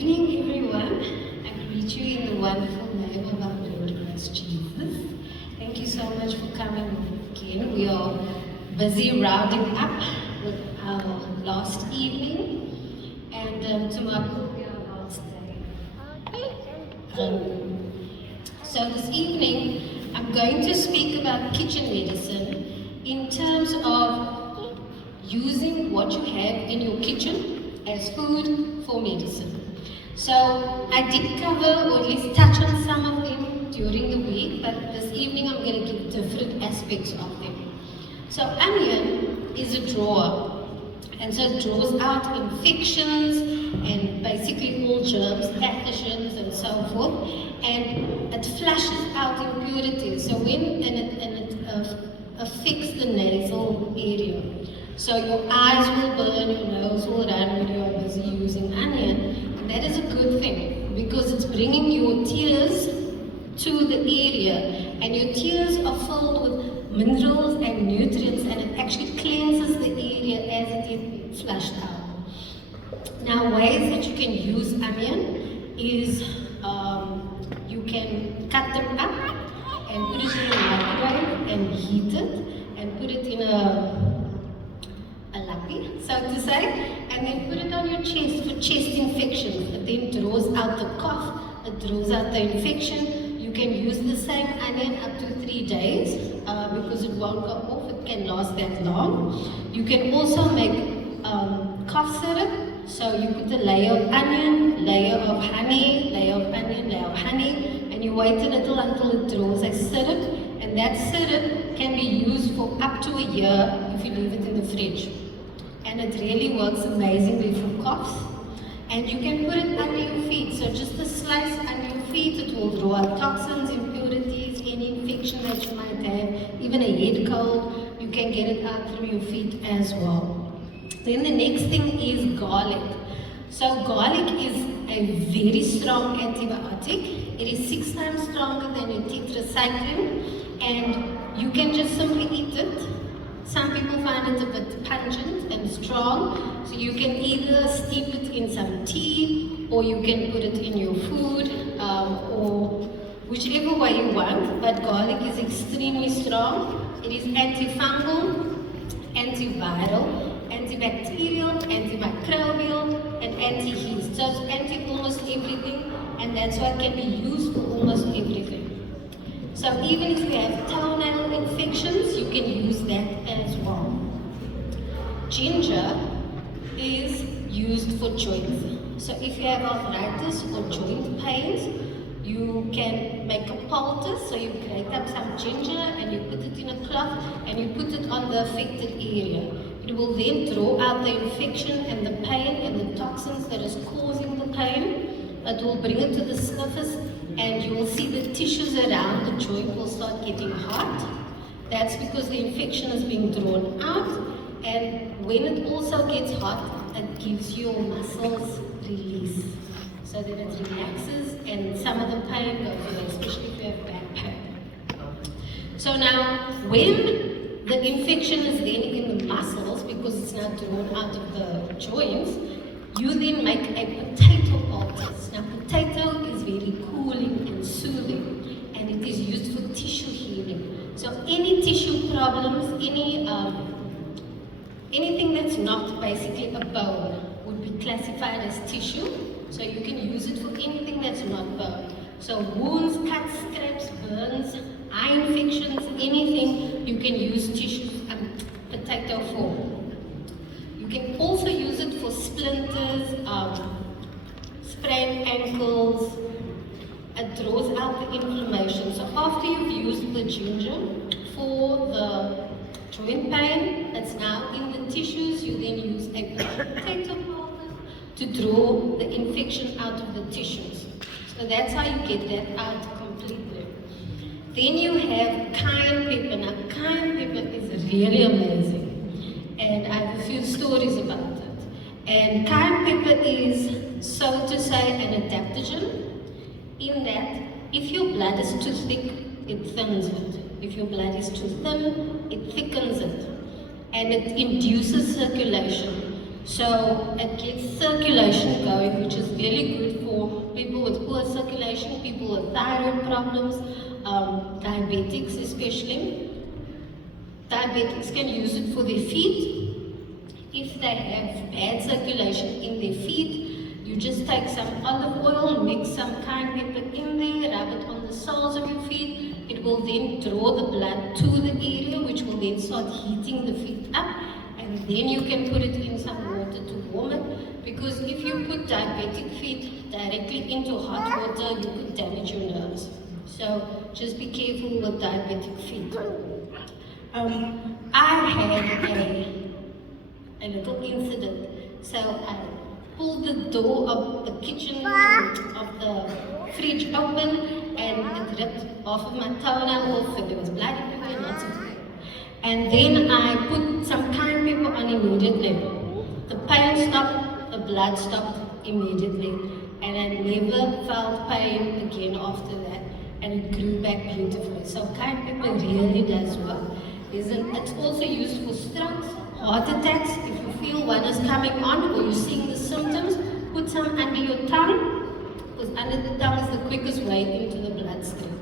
evening, everyone. I greet you in the wonderful name of our Lord Christ Jesus. Thank you so much for coming again. We are busy rounding up with our last evening, and tomorrow will be our last day. So this evening, I'm going to speak about kitchen medicine in terms of using what you have in your kitchen as food for medicine. So I did cover or at least touch on some of them during the week, but this evening I'm going to give different aspects of them. So onion is a drawer, and so it draws out infections and basically all germs, pathogens and so forth, and it flushes out impurities. So it affects the nasal area. So your eyes will burn, your nose will run when you are busy using onion. And that is a good thing because it's bringing your tears to the area. And your tears are filled with minerals and nutrients, and it actually cleanses the area as it is flushed out. Now, ways that you can use onion is you can cut them up and put it in a microwave and heat it and put it in a lappy, so to say, and then put it on your chest for chest infections. It then draws out the cough, it draws out the infection. You can use the same onion up to 3 days because it won't go off, it can last that long. You can also make cough syrup, so you put a layer of onion, layer of honey, layer of onion, layer of honey, and you wait a little until it draws a syrup, and that syrup can be used for up to a year if you leave it in the fridge. And it really works amazingly for coughs. And you can put it under your feet, so just a slice under your feet, it will draw out toxins, impurities, any infection that you might have, even a head cold, you can get it out through your feet as well. Then the next thing is garlic. So garlic is a very strong antibiotic. It is 6 times stronger than your tetracycline, and you can just simply eat it. Some people find it a bit pungent and strong, so you can either steep it in some tea, or you can put it in your food, or whichever way you want, but garlic is extremely strong. It is antifungal, antiviral, antibacterial, antimicrobial, and anti-heat. So it's anti almost everything, and that's why it can be used for almost everything. So even if you have toenail infections, you can use that as well. Ginger is used for joints. So if you have arthritis or joint pains, you can make a poultice. So you grate up some ginger and you put it in a cloth and you put it on the affected area. It will then draw out the infection and the pain and the toxins that is causing the pain. It will bring it to the surface, and you will see the tissues around the joint will start getting hot. That's because the infection is being drawn out, and when it also gets hot, it gives your muscles release so that it relaxes and some of the pain goes away, especially if you have back pain. So now, when the infection is then in the muscles, because it's now drawn out of the joints, you then make a potato poultice. Now, potato is very cooling and soothing, and it is used for tissue healing. So any tissue problems, anything that's not basically a bone would be classified as tissue. So you can use it for anything that's not bone. So wounds, cuts, scrapes, burns, eye infections, anything you can use tissues and potato for. You can also use it for splinters, sprained ankles. It draws out the inflammation. So after you've used the ginger for the joint pain that's now in the tissues, you then use a potato powder to draw the infection out of the tissues. So that's how you get that out completely. Then you have cayenne pepper. Now cayenne pepper is really amazing, and I have a few stories about it. And cayenne pepper is, so to say, an adaptogen, in that if your blood is too thick, it thins it. If your blood is too thin, it thickens it. And it induces circulation. So it gets circulation going, which is really good people with thyroid problems, diabetics especially. Diabetics can use it for their feet. If they have bad circulation in their feet, you just take some olive oil, mix some cayenne pepper in there, rub it on the soles of your feet. It will then draw the blood to the area, which will then start heating the feet up, and then you can put it in some water to warm it. Because if you put diabetic feet directly into hot water, you could damage your nerves. So just be careful with diabetic feet. I had a little incident. So I pulled the door of the kitchen, of the fridge open, and it ripped off of my toenail off, and there was blood everywhere, lots of blood. And then I put some cayenne pepper on immediately. The pain stopped, the blood stopped immediately, and I never felt pain again after that, and it grew back beautifully. So cayenne pepper really does work. It's also used for strokes, heart attacks. If you feel one is coming on or you're seeing the symptoms, put some under your tongue, because under the tongue is the quickest way into the bloodstream.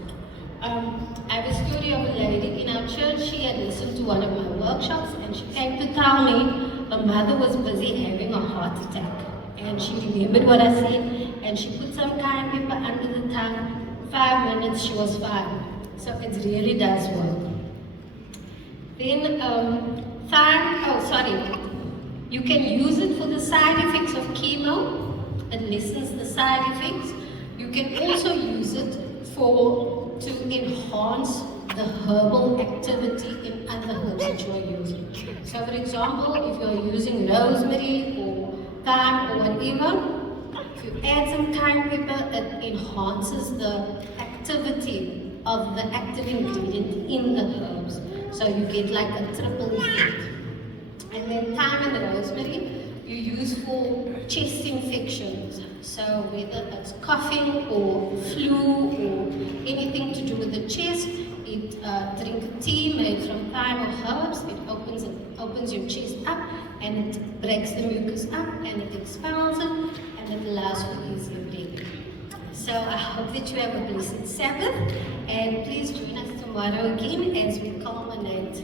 I have a story of a lady in our church. She had listened to one of my workshops, and she came to tell me her mother was busy having a heart attack. And she remembered what I said, and she put some cayenne pepper under the tongue. 5 minutes, she was fine. So it really does work. Then you can use it for the side effects of chemo. It lessens the side effects. You can also use it to enhance the herbal activity in other herbs that you are using. So for example, if you're using rosemary or thyme or whatever, if you add some cayenne pepper, it enhances the activity of the active ingredient in the herbs. So you get like a triple effect. And then thyme and rosemary you use for chest infections. So whether it's coughing or flu or anything to do with the chest, drink a tea made from thyme or herbs. It opens your chest up, and it breaks the mucus up, and it expands it, and it allows for easier breathing. So I hope that you have a blessed Sabbath, and please join us tomorrow again as we culminate